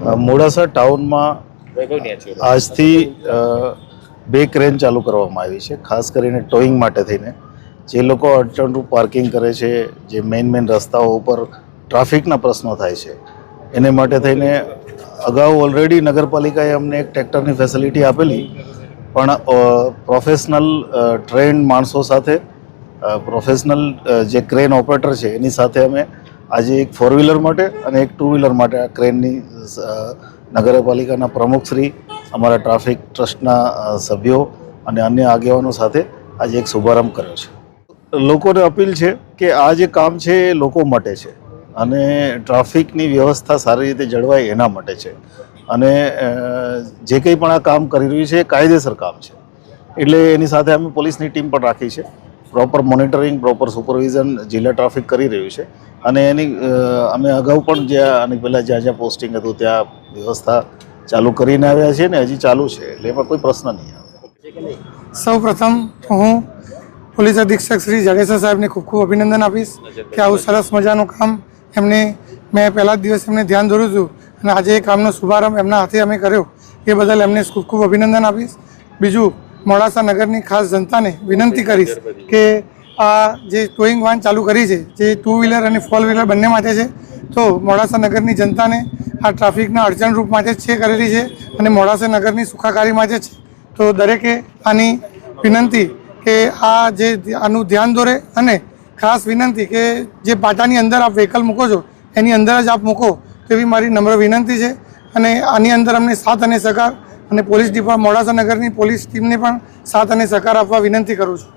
મોડાસા ટાઉનમાં આજથી બે ક્રેન ચાલુ કરવામાં આવી છે ખાસ કરીને ટોઈંગ માટે થઈને. જે લોકો અડચણરૂપ પાર્કિંગ કરે છે જે મેઇન મેઇન રસ્તાઓ ઉપર ટ્રાફિકના પ્રશ્નો થાય છે એને માટે થઈને અગાઉ ઓલરેડી નગરપાલિકાએ અમને એક ટ્રેક્ટરની ફેસિલિટી આપેલી પણ પ્રોફેશનલ ટ્રેન્ડ માણસો સાથે પ્રોફેશનલ જે ક્રેન ઓપરેટર છે એની સાથે અમે આજે એક ફોર વ્હીલર માટે અને એક ટુ વ્હીલર માટે આ ક્રેનની નગરપાલિકાના પ્રમુખશ્રી અમારા ટ્રાફિક ટ્રસ્ટના સભ્યો અને અન્ય આગેવાનો સાથે આજે એક શુભારંભ કર્યો છે. લોકોને અપીલ છે કે આ જે કામ છે એ લોકો માટે છે અને ટ્રાફિકની વ્યવસ્થા સારી રીતે જળવાય એના માટે છે. અને જે કંઈ પણ આ કામ કરી રહ્યું છે એ કાયદેસર કામ છે. એટલે એની સાથે અમે પોલીસની ટીમ પણ રાખી છે. પ્રોપર મોનિટરિંગ પ્રોપર સુપરવિઝન જિલ્લા ટ્રાફિક કરી રહ્યું છે. અને એની અમે અગાઉ પણ જ્યાં અને પહેલાં જ્યાં જ્યાં પોસ્ટિંગ હતું, ત્યાં વ્યવસ્થા ચાલુ કરીને આવ્યા છીએ ને હજી ચાલુ છે, એટલે એમાં કોઈ પ્રશ્ન નહીં આવે. સૌ પ્રથમ હું પોલીસ અધિક્ષક શ્રી જાડેજા સાહેબને ખૂબ ખૂબ અભિનંદન આપીશ કે આવું સરસ મજાનું કામ એમને, મેં પહેલા જ દિવસ એમને ધ્યાન દોર્યું હતું અને આજે એ કામનો શુભારંભ એમના હાથે અમે કર્યો. એ બદલ એમને ખૂબ ખૂબ અભિનંદન આપીશ. બીજું મોડાસા નગરની ખાસ જનતાને વિનંતી કરીશ કે આ જે ટોઈંગ વાન ચાલુ કરી છે, જે ટુ વ્હીલર અને ફોર વ્હીલર બંને માટે છે, તો મોડાસા નગરની જનતાને આ ટ્રાફિકના અડચણરૂપ માટે જ છે કરેલી છે અને મોડાસા નગરની સુખાકારી માટે છે. તો દરેકે આની વિનંતી કે આ જે આનું ધ્યાન દોરે અને ખાસ વિનંતી કે જે પાટાની અંદર આપ વ્હીકલ મૂકો છો, એની અંદર જ આપ મૂકો, તેવી મારી નમ્ર વિનંતી છે. અને આની અંદર અમને સાથ અને સહકાર અને પોલીસ ડિપાર્ટ મોડાસા નગરની પોલીસ ટીમને પણ સાથ અને સહકાર આપવા વિનંતી કરું છું.